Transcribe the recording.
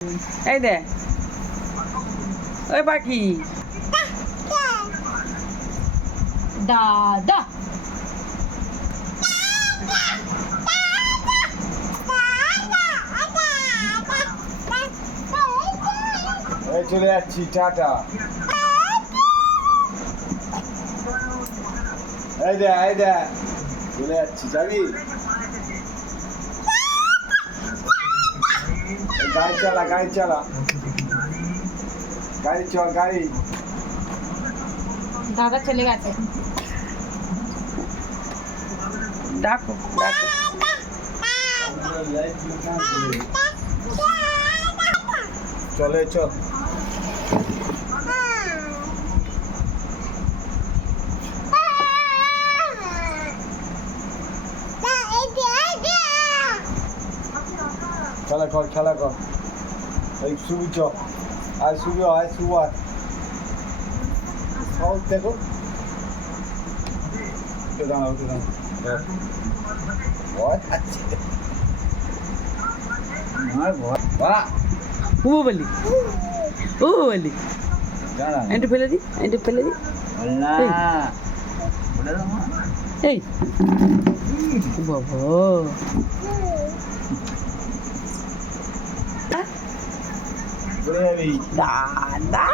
এই দে ওই পাখি দাদা এই চলে যাচ্ছি টাটা এই দে চলে যাচ্ছি যাবি গাড়ি চালা গাড়ি চল গাড়ি দাদা চলে গেছে। ডাকো চলে চল খেলা কর এই শুবি চ আয় শুবি সহজ দেখো দাঁড়াও ভয় আছে আমার ভয় বাহ ও বলি দাঁড়া এন্টু ফেলে দি না এই বাবা চলে যাবি দাদা